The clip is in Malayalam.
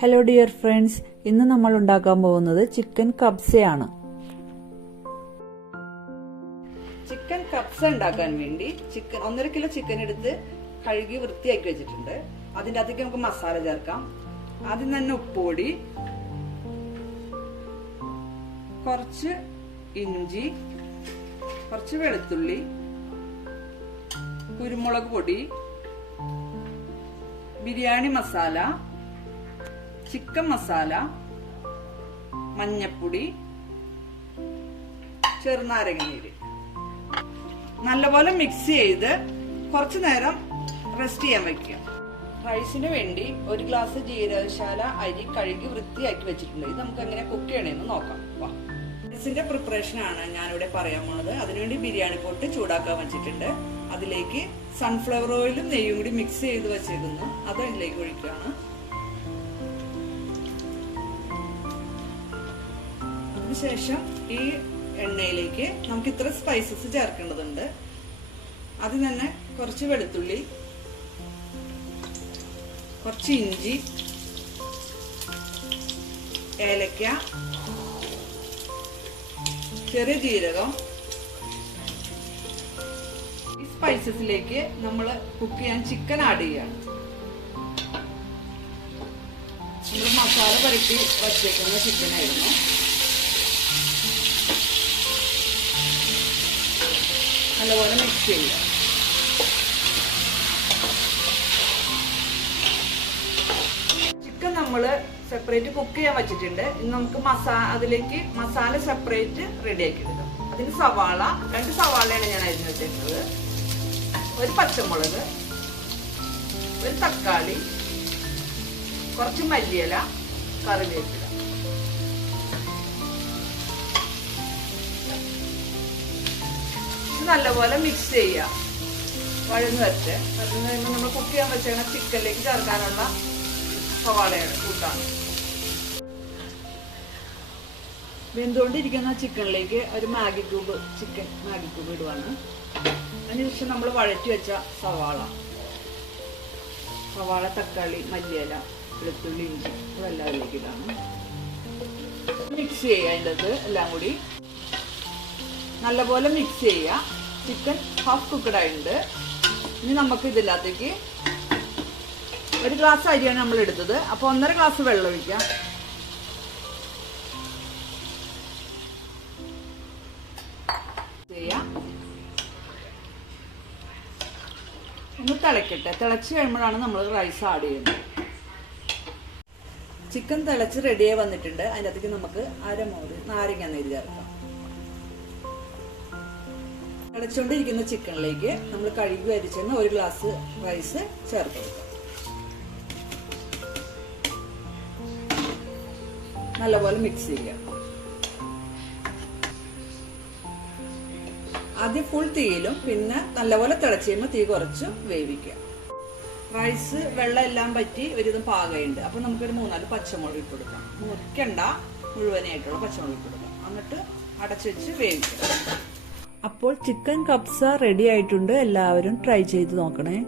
ഹലോ ഡിയർ ഫ്രണ്ട്സ്, ഇന്ന് നമ്മൾ ഉണ്ടാക്കാൻ പോകുന്നത് ചിക്കൻ കബ്സയാണ്. ചിക്കൻ കബ്സ ഉണ്ടാക്കാൻ വേണ്ടി 1.5 കിലോ ചിക്കൻ എടുത്ത് കഴുകി വൃത്തിയാക്കി വെച്ചിട്ടുണ്ട്. അതിൻ്റെ അകത്തേക്ക് നമുക്ക് മസാല ചേർക്കാം. ആദ്യം തന്നെ ഉപ്പുപൊടി, കുറച്ച് ഇഞ്ചി, കുറച്ച് വെളുത്തുള്ളി, കുരുമുളക് പൊടി, ബിരിയാണി മസാല, ചിക്കൻ മസാല, മഞ്ഞപ്പൊടി, ചെറുനാരങ്ങ നീര് നല്ലപോലെ മിക്സ് ചെയ്ത് കുറച്ചു നേരം റെസ്റ്റ് ചെയ്യാൻ വെക്കുക. റൈസിന് വേണ്ടി 1 ഗ്ലാസ് ജീരകശാല അരി കഴുകി വൃത്തിയാക്കി വെച്ചിട്ടുണ്ട്. ഇത് നമുക്ക് എങ്ങനെ കുക്ക് ചെയ്യണമെന്ന് നോക്കാം. റൈസിന്റെ പ്രിപ്പറേഷൻ ആണ് ഞാനിവിടെ പറയാൻ പോണത്. അതിനുവേണ്ടി ബിരിയാണി പോട്ട് ചൂടാക്കാൻ വെച്ചിട്ടുണ്ട്. അതിലേക്ക് സൺഫ്ലവർ ഓയിലും നെയ്യും കൂടി മിക്സ് ചെയ്ത് വെച്ചേക്കുന്നു. അത് അതിലേക്ക് ഒഴിക്കുകയാണ്. അതിനുശേഷം ഈ എണ്ണയിലേക്ക് നമുക്ക് ഇത്ര സ്പൈസസ് ചേർക്കേണ്ടതുണ്ട്. അതിൽ തന്നെ കുറച്ച് വെളുത്തുള്ളി, കുറച്ച് ഇഞ്ചി, ഏലക്ക, ചെറിയ ജീരകം. ഈ സ്പൈസസിലേക്ക് നമ്മൾ കുക്ക് ചെയ്യാൻ ചിക്കൻ ആഡ് ചെയ്യാണ്. നമ്മൾ മസാല പുരട്ടി വച്ചേക്കുന്ന ചിക്കൻ ആയിരുന്നു. നല്ലപോലെ മിക്സ് ചെയ്യുക. ചിക്കൻ നമ്മൾ സെപ്പറേറ്റ് കുക്ക് ചെയ്യാൻ വെച്ചിട്ടുണ്ട്. ഇനി നമുക്ക് അതിലേക്ക് മസാല സെപ്പറേറ്റ് റെഡി ആക്കി എടുക്കാം. അതിന് സവാള, 2 സവാളയാണ് ഞാൻ അരിഞ്ഞു വെച്ചിട്ടുള്ളത്, 1 പച്ചമുളക്, 1 തക്കാളി, കുറച്ച് മല്ലിയില, കറിവേപ്പില. നല്ലപോലെ മിക്സ് ചെയ്യുക. വഴന്ന് വരട്ടെ. വഴന്ന് കഴിയുമ്പോൾ നമ്മൾ കുക്ക് ചെയ്യാൻ വെച്ചാൽ ചിക്കനിലേക്ക് ചേർക്കാനുള്ള സവാളയാണ് കൂട്ടാണ്. വെന്തുകൊണ്ടിരിക്കുന്ന ചിക്കനിലേക്ക് ഒരു ചിക്കൻ മാഗി ക്യൂബ് ഇടുവാണ്. അതിനുശേഷം നമ്മൾ വഴറ്റി വെച്ച സവാള, തക്കാളി, മല്ലിയില, വെളുത്തുള്ളി, ഇഞ്ചി അതെല്ലാം അതിലേക്ക് ഇടാണ്. മിക്സ് ചെയ്യുക. അതിൻ്റെ എല്ലാം കൂടി നല്ലപോലെ മിക്സ് ചെയ്യുക. ചിക്കൻ ഹാഫ് കുക്ക്ഡ് ആയിട്ടുണ്ട്. ഇനി നമുക്ക് ഇതിനകത്തേക്ക് 1 ഗ്ലാസ് അരിയാണ് നമ്മൾ എടുത്തത്. അപ്പോൾ 1.5 ഗ്ലാസ് വെള്ളം ഒഴിക്കാം. ഒന്ന് തിളക്കട്ടെ. തിളച്ച് കഴിയുമ്പോഴാണ് നമ്മൾ റൈസ് ആഡ് ചെയ്യുന്നത്. ചിക്കൻ തിളച്ച് റെഡിയായി വന്നിട്ടുണ്ട്. അതിൻ്റെ അകത്തേക്ക് നമുക്ക് അരമുറി നാരങ്ങ നീര് ചേർക്കാം. തിളച്ചുകൊണ്ടിരിക്കുന്ന ചിക്കനിലേക്ക് നമ്മൾ കഴുകി അരിച്ചെന്ന് 1 ഗ്ലാസ് റൈസ് ചേർത്ത് കൊടുക്കാം. നല്ലപോലെ മിക്സ് ചെയ്യുക. ആദ്യം ഫുൾ തീയിലും പിന്നെ നല്ലപോലെ തിളച്ച് കഴിയുമ്പോൾ തീ കുറച്ച് വേവിക്കുക. റൈസ് വെള്ളം എല്ലാം പറ്റി ഒരുവിധം പാകമുണ്ട്. അപ്പൊ നമുക്കൊരു 3-4 പച്ചമുളക് ഇട്ട് കൊടുക്കാം. മുറിക്കണ്ട, മുഴുവനായിട്ടുള്ള പച്ചമുളക് ഇട്ട് കൊടുക്കാം. എന്നിട്ട് അടച്ചു വെച്ച് വേവിക്കുക. അപ്പോൾ ചിക്കൻ കബ്സ റെഡി ആയിട്ടുണ്ട്. എല്ലാവരും ട്രൈ ചെയ്ത് നോക്കണേ.